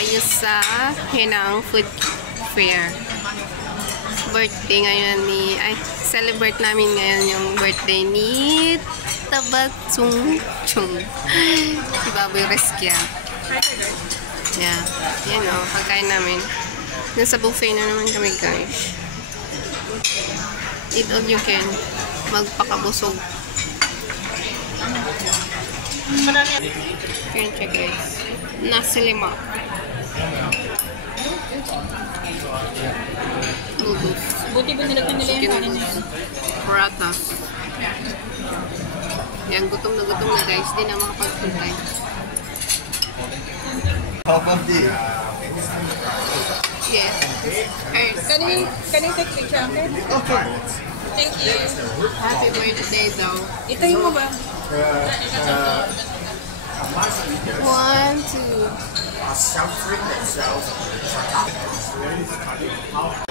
tayo sa Henang Food Fair. Birthday ngayon celebrate namin ngayon yung birthday ni Tabatsung Chung. Si Baboy Reskia. Yeah. Yan o, pagkain namin. Nasa buffet na naman kami, guys. Eat all you can. Magpakabusog. Yan siya, guys. Nasi lima. Noodles. Buti ba nilagyan nila yung kanin na yun? Prata. Yan, gutom na guys. Di na makapagpintay. Yes. Can you take picture of it? Okay. Thank you. Happy birthday daw. Itayin mo ba? 1, 2.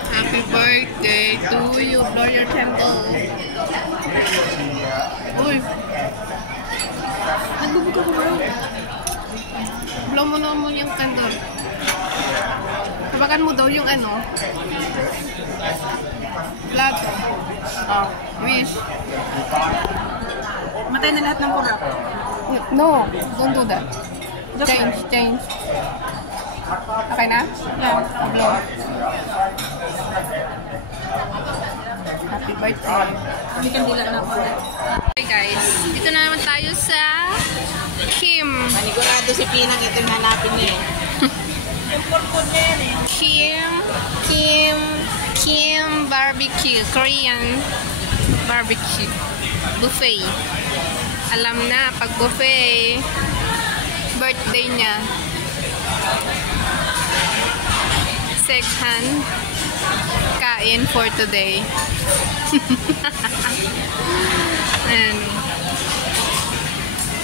Happy birthday to you, Gloria Temple. Uy. Nagbubuka ko bro. Blow mo naman yung candle. Tabakan mo daw yung ano. Plato. Oh, wish. Matay na lahat ng kurap. No, don't do that. Change. Okay na? Yeah. Blow. Happy birthday. Hindi kang dila na ako. Hey guys, dito na naman tayo sa Kim. Panigurado si Pinang ito yung hanapin niya eh. Yung purpod niya yan eh. Kim barbecue, Korean barbecue buffet. Alam na, pag buffet, birthday niya. Second kain for today. And,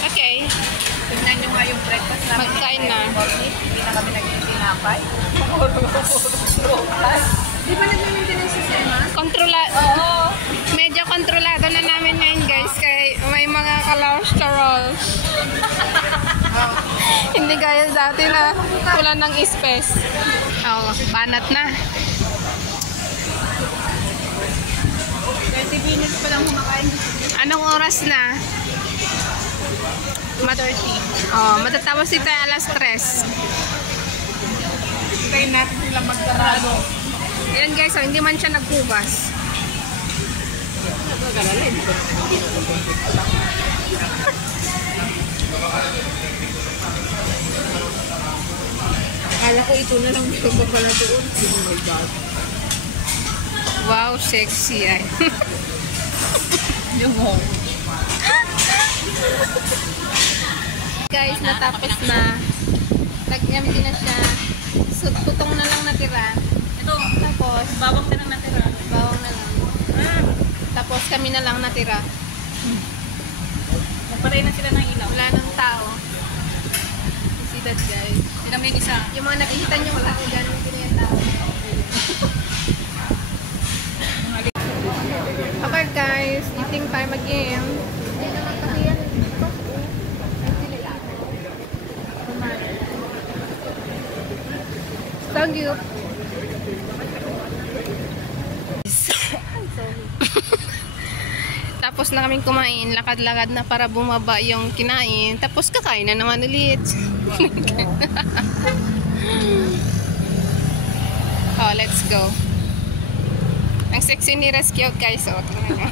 okay. Tignan nyo nga yung breakfast namin. Magkain na. Hindi na kami nag-tinapay. Di ba nag-maintenance sistema? Oo. Medyo kontrolado na namin ngayon guys kaya may mga cholesterol. Hindi gaya dati na wala ng space. Oh, banat na. 20 minutes pa lang kumakain. Anong oras na? 2:30. Oh, matatapos ito alas 3. Hintayin natin silang magdarado. Yan guys, oh, hindi man siya naghugas. Akala ko ito na lang dito pa pala doon. Oh my God. Wow, sexy ay. Yung mo. Guys, natapos na. Tag-empty na siya. So, tutong na lang natira. Ito, Tapos, bawang na lang natira. bawang na lang. Tapos kami na lang natira. Nagpatay na sila ng ilaw. Wala nang tao. See that guys. Sila may isa. Yung mga nakikita nyo wala kung gano'ng ganyan tao. Okay guys, eating time again. Thank you. Tapos na kaming kumain, lakad-lakad na para bumaba yung kinain. Tapos kakain na naman ulit. Oh, let's go. Ang sexy ni Rescue guys. Oh, tingnan nyo.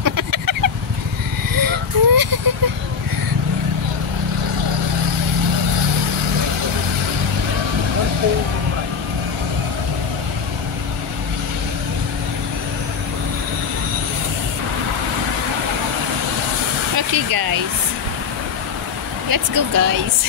Okay guys, let's go guys.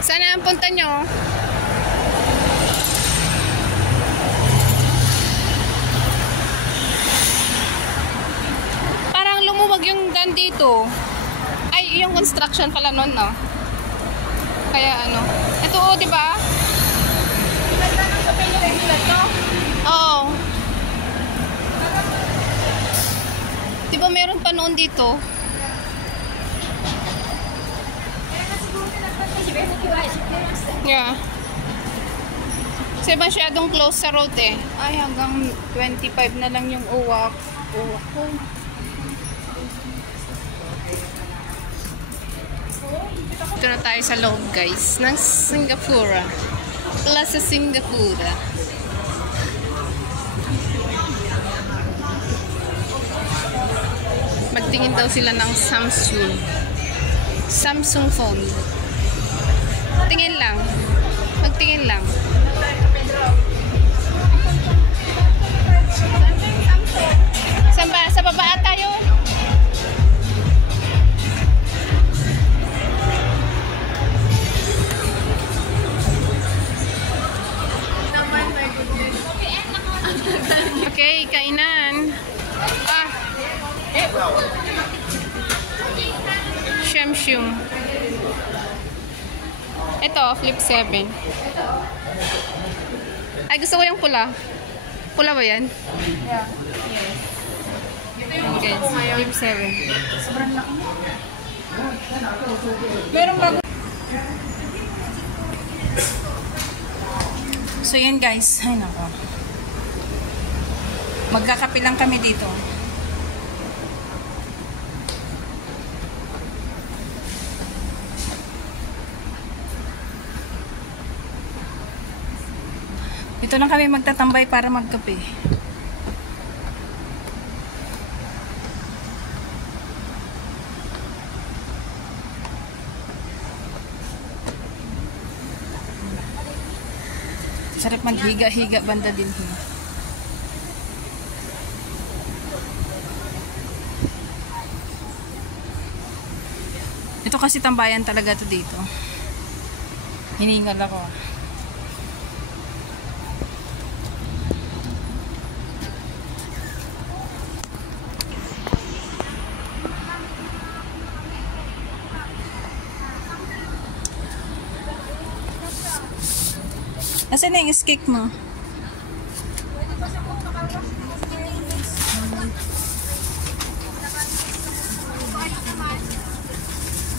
Saan ang punta nyo? Parang lumuwag yung daan dito. Ay, yung construction pala nun, no? Kaya ano. Ito, oh, di ba? Oo. pa noon dito. Yeah. Kasi masyadong close sa road eh. Ay, hanggang 25 na lang yung uwak. Uwak ko. Ito na tayo sa loob guys ng Singapura. Plaza Singapura. Magtingin daw sila ng Samsung phone. Tingin lang. Magtingin lang. Saan ba? Sa baba ata yun? Okay, kainan. Ah. Shamshum. Ito, flip 7. Ay, gusto ko yung pula. Pula ba yan? Yeah. Okay, flip 7. Sobrang laki. Meron bago. So yan guys. Ay nako. Magkakape lang kami dito. Dito lang kami magtatambay para magkape. Sarap maghiga-higa banda din. Ito kasi tambayan talaga to dito. Hiningal ako. Nasaan na yung cake mo?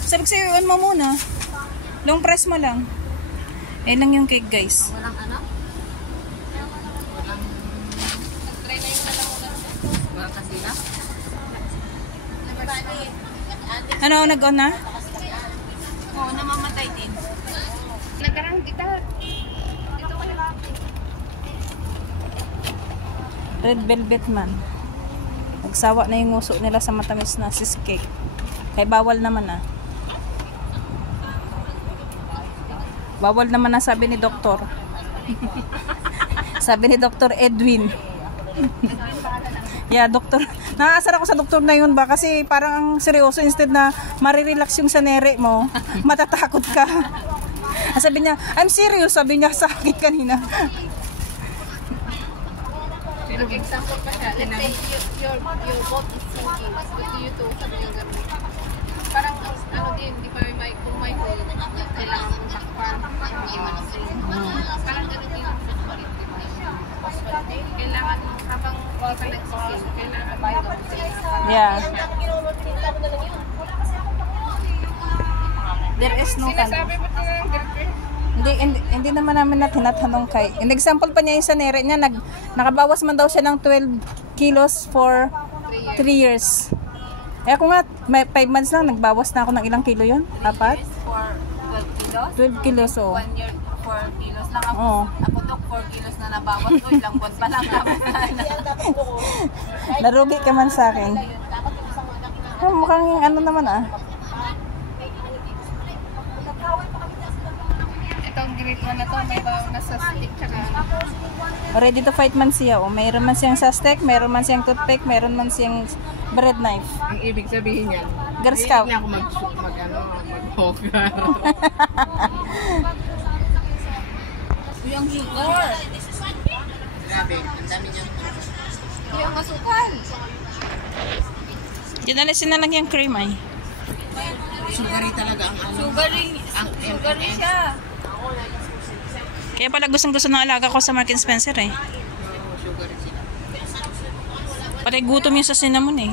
Sarap sa'yo, iwan mo muna. Long press mo lang. Ayan lang yung cake, guys. Walang ano? Walang kasila? Ano, nag-on na? Oo, namamatay din. Nagarang kita. Red velvet man. Nagsawa na yung nguso nila sa matamis na cheesecake. Kaya bawal naman ah. Bawal naman na sabi ni Doktor. Sabi ni Dr. Edwin. Yeah, Doktor. Nakaasar ako sa doktor na yun ba? Kasi parang ang seryoso, instead na marirelax yung sanere mo, matatakot ka. Sabi niya, I'm serious, sabi niya sa akin kanina. Example pa siya. Let's say your boat is sinking. But you two, sabi niya gano'n. Parang ano din, di ba kung may hole, kailangan mong takpan. Parang gano'n din sa sulit, di ba? Kailangan mo, habang hindi ka nagsisin, kailangan mo Yeah. There is no sinasabi mo ito ng girlfriend? Hindi naman namin na tinatanong kay. In example pa niya yung sa nere niya, nakabawas man daw siya ng 12 kilos for 3 years. Eh ako nga, may 5 months lang, nagbawas na ako ng ilang kilo yun? Apat? For 12 12 kilos? kilos, oh. 1 year, 4 kilos lang ako. Oo. Ako to 4 kilos na nabawas ko. Ilang buwan pa lang tapos Narugi ka man sa akin. Oh, mukhang ano naman ah. Itong grade 1 na to, may bawang nasa stick tsaka Ready to fight man siya. Oh. Mayroon man siyang sa steak, mayroon man siyang toothpick, mayroon man siyang bread knife. ang ibig sabihin yan. Girl Scout. Hindi ako mag-hoka. yung sugar. Grabe, ang dami niyan. Yung asukal. Dinalisin na lang yung cream ay. Sugary talaga ang ano. Sugary siya. Kaya pala gustong-gusto ng alaga ko sa Mark & Spencer eh. Sugary sila. Pati gutom yung sa cinnamon eh.